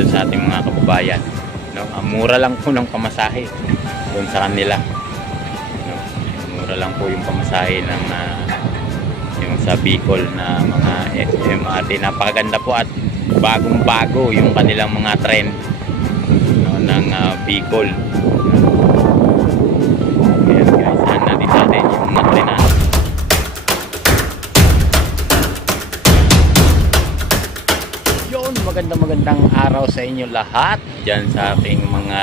doon sa ating mga kababayan, no? Mura lang po ng pamasahe doon sa kanila, no? Mura lang po yung pamasahe ng yung sa Bicol na mga MRT. Napakaganda po at bagong-bago yung kanilang mga trend, no, ng Bicol. Ayan guys, sana din natin yung mga trend natin. Yun, magandang araw sa inyo lahat dyan sa ating mga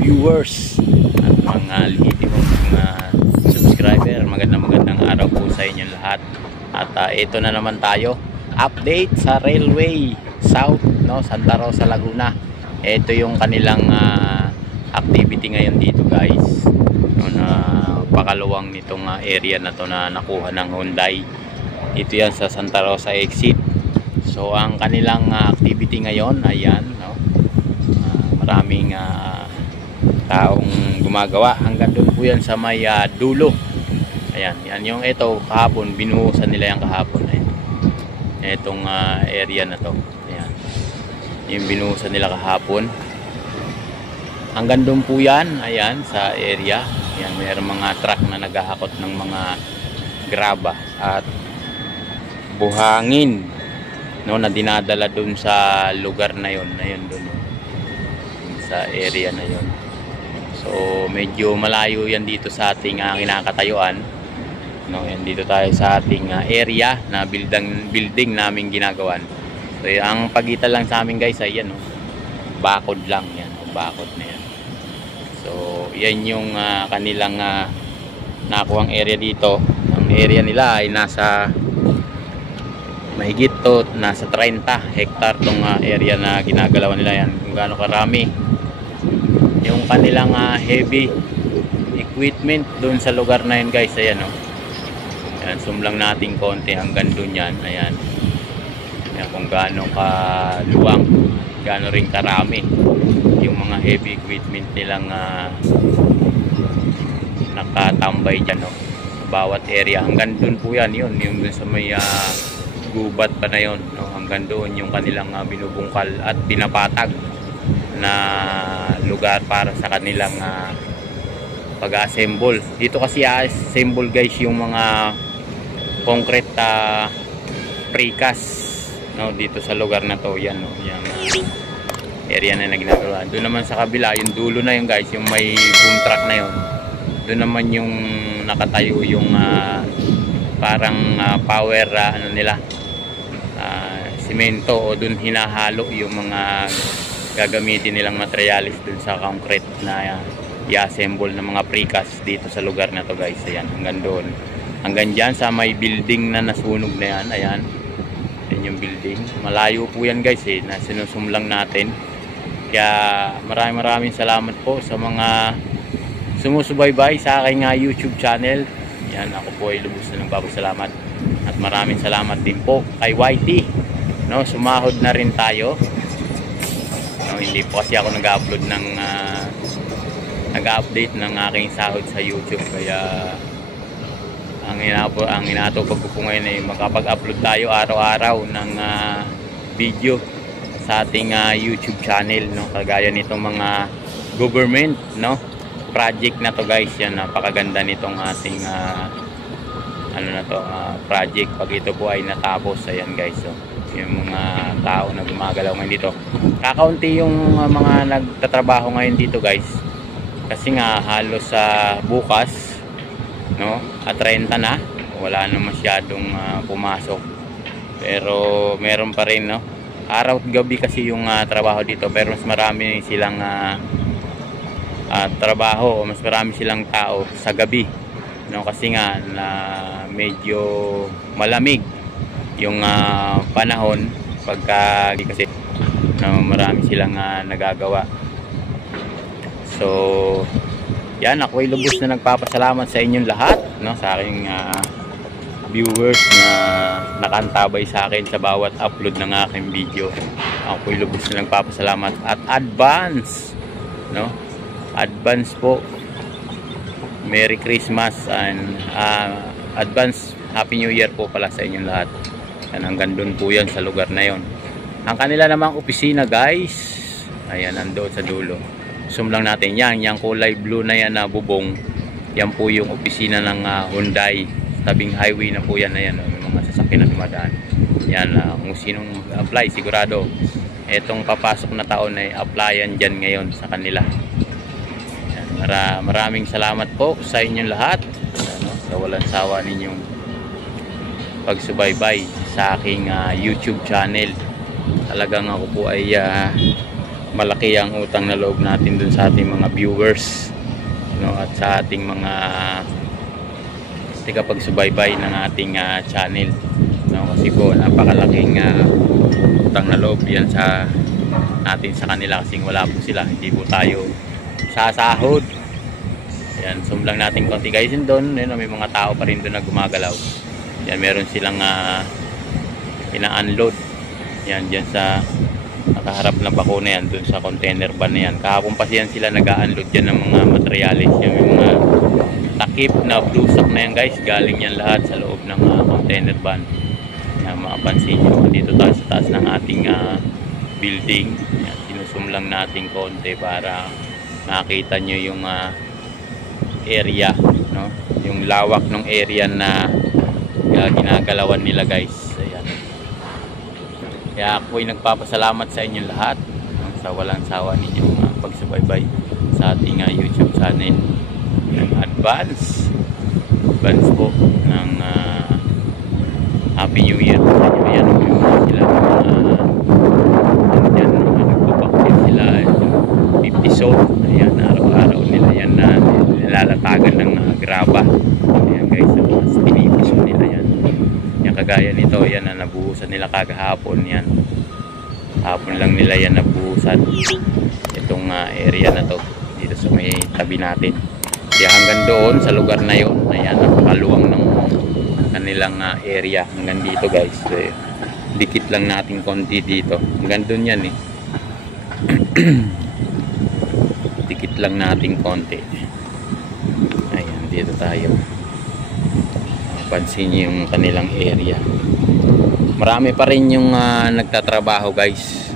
viewers at mga legitimong mga subscriber. Magandang araw po sa inyo lahat. At ito na naman tayo, update sa Railway South, no, Santa Rosa, Laguna. Ito yung kanilang activity ngayon dito guys, no, na pakalawang nitong area na to na nakuha ng Hyundai. Ito yan sa Santa Rosa exit. So ang kanilang activity ngayon, ayan, no, maraming taong gumagawa. Hanggang doon po yan sa may dulo. Ayan, yan yung ito kahapon, binuhusan nila yung kahapon. Ayan. Itong area na to. Ayan. Yung binuhusan nila kahapon. Hanggang doon po yan, ayan, sa area. Ayan, mayroong mga truck na naghahakot ng mga graba at buhangin, no, na dinadala doon sa lugar na yon, ayun doon, sa area na yon. So medyo malayo yan dito sa ating kinakatayuan, no. Yan dito tayo sa ating area na building naming ginagawan. So ang pagitan lang sa amin guys ay yan, no, bakod lang yan, bakod na yan. So yan yung kanilang nakuhang area dito. Ang area nila ay nasa mahigit to, nasa 30 hectare tong area na ginagalawan nila. Yan kung gaano karami yung kanilang heavy equipment doon sa lugar na yun guys. Ayan, no? Ayan, zoom lang natin konti hanggang doon yan. Ayan, ayan kung gaano kaluwang, gaano rin karami yung mga heavy equipment nilang nakatambay dyan, no? Bawat area hanggang doon po yan, yun yung dun sa may gubat pa na yun, no? Hanggang doon yung kanilang binubungkal at pinapatag na lugar para sa kanilang pag-assemble. Dito kasi assemble guys yung mga concrete precast, no, dito sa lugar na to. Yan, no, yung area na ginagawa. Doon naman sa kabila, yung dulo na yung guys, yung may boom truck na yun. Doon naman yung nakatayo yung parang power ano nila, simento, o dun hinahalo yung mga gagamitin nilang materialis dun sa concrete na i-assemble ng mga precast dito sa lugar na to guys. Ayan, hanggang doon, hanggang dyan sa may building na nasunog na yan. Ayan, yan yung building. Malayo po yan guys, na sinusum lang natin. Kaya maraming salamat po sa mga sumusubaybay sa aking YouTube channel. Yan, ako po ay lubos na nagpapasalamat. At maraming salamat din po kay YT, no, sumahod na rin tayo, no. Hindi po kasi ako nag-upload ng nag-update ng aking sahod sa YouTube, kaya ang inatupag ko po ngayon ay makapag-upload tayo araw-araw ng video sa ating YouTube channel, no, kagaya nitong mga government, no, project na to guys. Yan, napakaganda nitong ating ano na to, project pag ito po ay natapos. Ayan guys, so yung mga tao na gumagalaw ngayon dito, kakaunti yung mga nagtatrabaho ngayon dito guys, kasi nga halos bukas, no, at 30 na, wala na masyadong pumasok. Pero meron pa rin, no, araw at gabi kasi yung trabaho dito, pero mas marami silang trabaho, mas marami silang tao sa gabi, no, kasi nga na medyo malamig yung panahon pagka kasi, no, marami silang nagagawa. So yan, ako ay lubos na nagpapasalamat sa inyong lahat, no, sa aking viewers na nakantabay sa akin sa bawat upload ng aking video. Ako ay lubos na nagpapasalamat at advance, no, advance po, Merry Christmas and advance Happy New Year po pala sa inyong lahat. And hanggang doon po yan sa lugar na yon. Ang kanila namang opisina guys, ayan, nandoon sa dulo. Zoom lang natin yan, yung kulay blue na yan na bubong, yan po yung opisina ng Hyundai. Tabing highway na po yan, ayan, may mga sasakyan na dumadaan. Yan, kung sinong apply sigurado etong papasok na taon ay applyan dyan ngayon sa kanila. Yan, maraming salamat po sa inyong lahat, ano, sa walang sawa ninyong pagsubaybay sa aking YouTube channel. Talagang ako po ay malaki ang utang na loob natin dun sa ating mga viewers, no, at sa ating mga tagapagsubaybay ng ating channel, no, kasi po napakalaking utang na loob yan sa natin sa kanila, kasi wala po sila, hindi po tayo sasahod. Yan, zoom lang natin konti guys. Yun doon, yun, may mga tao pa rin doon na gumagalaw. Yan, meron silang ina-unload yan dyan sa nakaharap ng bako na yan, dun sa container van na yan. Kahapon pa siyan sila nag-unload yan ng mga materyales. Yung mga takip na blue sack na yan guys, galing yan lahat sa loob ng container van. Yan, makapansin nyo, dito tayo sa taas ng ating building. Yan, sinusum lang natin konti para makita nyo yung area, no? Yung lawak ng area na ginagalawan nila guys. Ayan. Kaya ako'y nagpapasalamat sa inyong lahat, sa walang sawa ninyong pagsubaybay sa ating YouTube channel. Advance po ng Happy New Year. Ayan, sila nagpapakit sila 50 so. Ayan, araw-araw nila yan na nilalatagan ng graba. Ayan guys, mas pinipiso nila yan. Yan, kagaya nito, yan na nabuhusan nila kagahapon. Yan, hapon lang nila yan nabuhusan itong area na to dito sa may tabi natin. Kaya hanggang doon sa lugar na yon, ayan, napakaluwang ng kanilang area hanggang dito guys. So, dikit lang natin konti dito hanggang doon yan eh. Dikit lang natin konti. Ayan, dito tayo. Pansin niyo yung kanilang area. Marami pa rin yung nagtatrabaho guys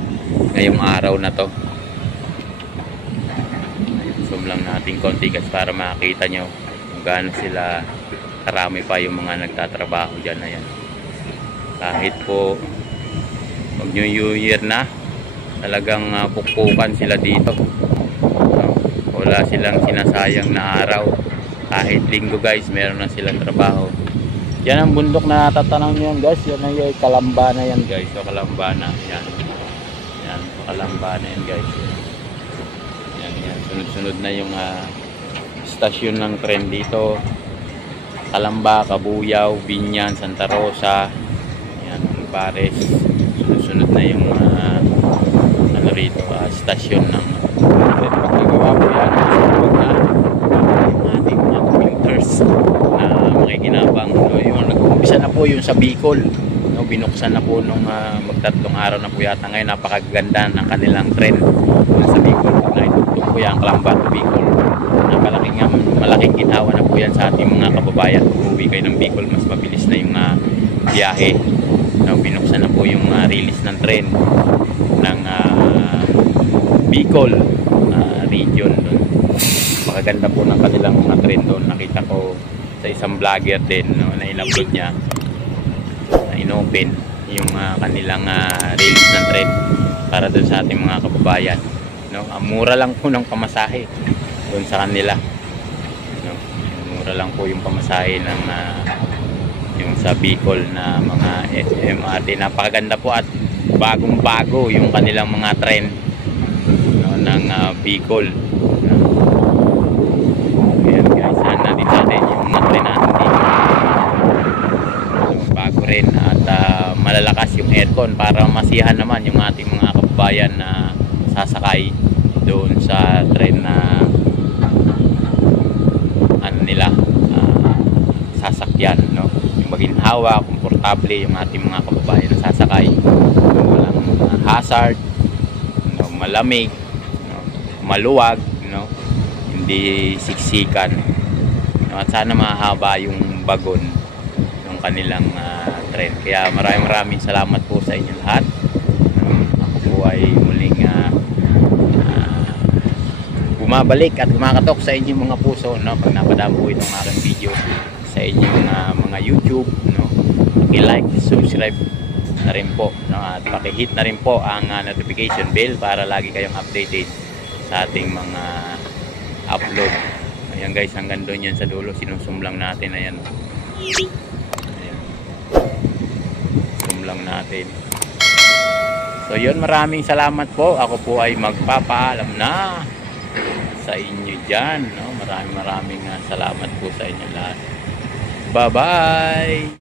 ngayong araw na to. Zoom lang natin konti guys para makita nyo kung gaano sila karami pa yung mga nagtatrabaho dyan. Ayan. Kahit po mag New Year na, talagang pukpukan sila dito. Wala silang sinasayang na araw. Kahit linggo guys, meron na silang trabaho. Yan ang bundok na tatanaw nyo yan guys. Yan ay Kalambana yan guys. So Kalambana. Yan. Yan. Kalambana yan guys. Yan. Yan. Sunod-sunod na yung stasyon ng tren dito. Kalamba, Kabuyaw, Binyan, Santa Rosa. Yan. Pares. Sunod-sunod na yung ano rito, stasyon ng tren. Pagkagawa po yan. Sunod na ating mga computers na makikinabang. So, yung nag-umpisa na po yung sa Bicol, no, binuksan na po nung magtatlong araw na po yata ngayon. Napakaganda ng kanilang tren sa Bicol. Naitugtog po yan, Kalamba to Bicol. Malaking ginawa na po yan sa ating mga kababayan. Uwi kayo ng Bicol, mas mabilis na yung biyahe. No, binuksan na po yung release ng tren ng Bicol region doon. Maganda po ng kanilang mga tren doon. Nakita ko sa isang vlogger din, no, na in-upload niya, na in-open yung kanilang release ng tren para doon sa ating mga kababayan, no. Mura lang po ng pamasahe doon sa kanila, no. Mura lang po yung pamasahe ng yung sa Bicol na mga MRT. Napakaganda po at bagong-bago yung kanilang mga tren, no, ng Bicol. Rin at malalakas yung aircon para masihan naman yung ating mga kababayan na sasakay doon sa tren na ano nila, sasakyan, no, yung maginhawa, komportable yung ating mga kababayan na sasakay, walang hazard, no, malamig, no, maluwag, no, hindi siksikan, no, at sana mahaba yung bagon ng kanilang tren. Kaya maraming salamat po sa inyo lahat. bumabalik at kumakatok sa inyong mga puso, no, pag napadaan po itong aking video sa inyong mga YouTube, no, paki-like, subscribe na rin po, no, at paki-hit na rin po ang notification bell para lagi kayong updated sa ating mga upload. Ayan guys, hanggang doon yan sa dulo, sinusumlang natin. Ayan, ayan, sumlang natin. So yun, maraming salamat po. Ako po ay magpapaalam na sa inyo dyan, no? Maraming salamat po sa inyo lahat. Bye bye.